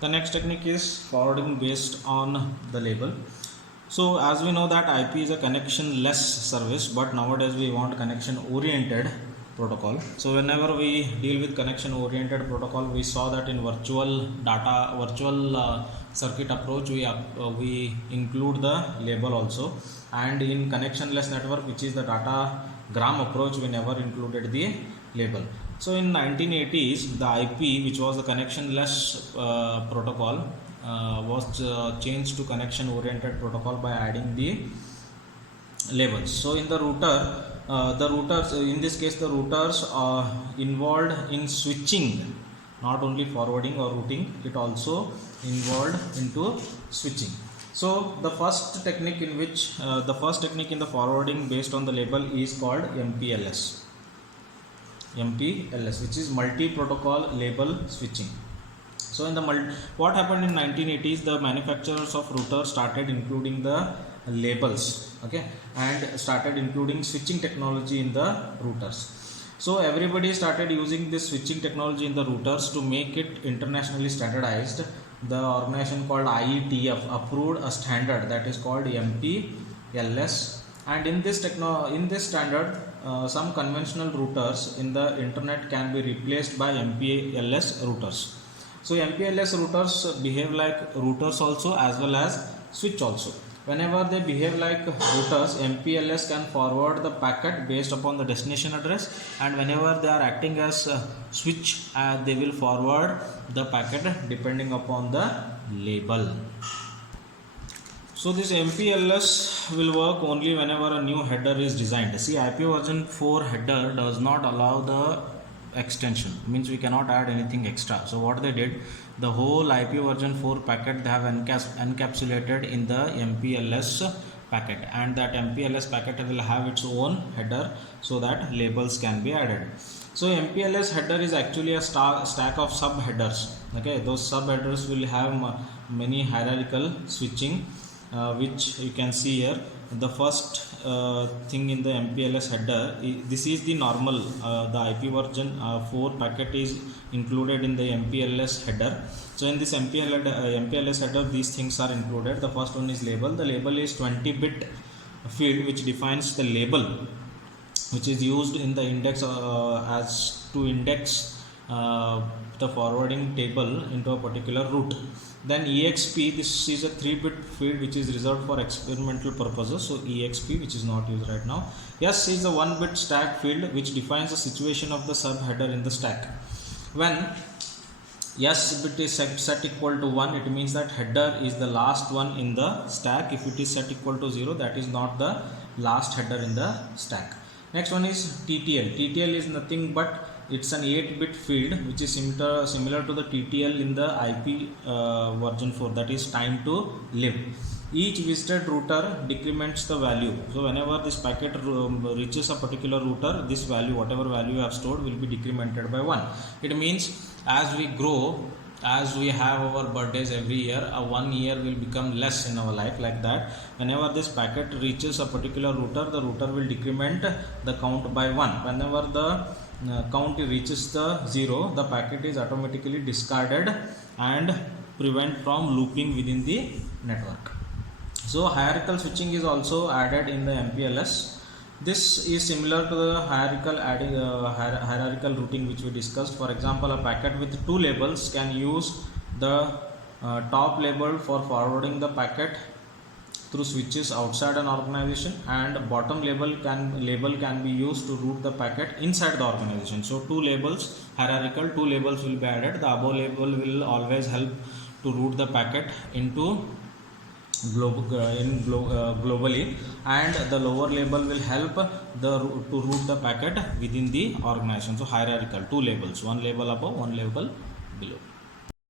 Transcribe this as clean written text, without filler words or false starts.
The next technique is forwarding based on the label. So as we know that IP is a connection less service, but nowadays we want connection oriented protocol. So whenever we deal with connection oriented protocol, we saw that in virtual circuit approach we include the label also, and in connectionless network, which is the datagram approach, we never included the label. So in 1980s, the IP, which was the connectionless protocol, was changed to connection oriented protocol by adding the labels. So in the router, the routers, in this case the routers are involved in switching, not only forwarding or routing, it also involved into switching. So the first technique in which the forwarding based on the label is called MPLS, which is multi-protocol label switching. So in the what happened in 1980s, the manufacturers of routers started including the labels, okay, and started including switching technology in the routers. So everybody started using this switching technology in the routers to make it internationally standardized. The organization called IETF approved a standard that is called MPLS, and in this standard, some conventional routers in the internet can be replaced by MPLS routers. So MPLS routers behave like routers also as well as switch also. Whenever they behave like routers, MPLS can forward the packet based upon the destination address, and whenever they are acting as switch, they will forward the packet depending upon the label. So this MPLS will work only whenever a new header is designed. See, IP version 4 header does not allow the extension, means we cannot add anything extra. So what they did, the whole IP version 4 packet they have encapsulated in the MPLS packet, and that MPLS packet will have its own header so that labels can be added. So MPLS header is actually a stack of sub headers. Okay, those sub headers will have many hierarchical switching, which you can see here. The first thing in the MPLS header, this is the normal, the IP version 4 packet is included in the MPLS header. So in this MPLS header, these things are included. The first one is label. The label is 20-bit field which defines the label, which is used in the index as to index the forwarding table into a particular route. Then EXP, this is a 3-bit field which is reserved for experimental purposes, so EXP, which is not used right now. S is a 1-bit stack field which defines the situation of the subheader in the stack. When S bit is set equal to 1, it means that header is the last one in the stack. If it is set equal to 0, that is not the last header in the stack. Next one is TTL. TTL is nothing but it's an 8-bit field which is similar to the TTL in the IP version 4, that is time to live. Each visited router decrements the value. So whenever this packet reaches a particular router, this value, whatever value you have stored, will be decremented by 1. It means as we grow, as we have our birthdays every year, a 1 year will become less in our life. Like that, whenever this packet reaches a particular router, the router will decrement the count by 1. Whenever the count reaches the 0, the packet is automatically discarded and prevent from looping within the network. So hierarchical switching is also added in the MPLS. This is similar to the hierarchical routing which we discussed. For example, a packet with 2 labels can use the top label for forwarding the packet through switches outside an organization, and bottom label can be used to route the packet inside the organization. So 2 labels, hierarchical 2 labels will be added. The above label will always help to route the packet into globally, and the lower label will help to route the packet within the organization. So hierarchical 2 labels, 1 label above, 1 label below.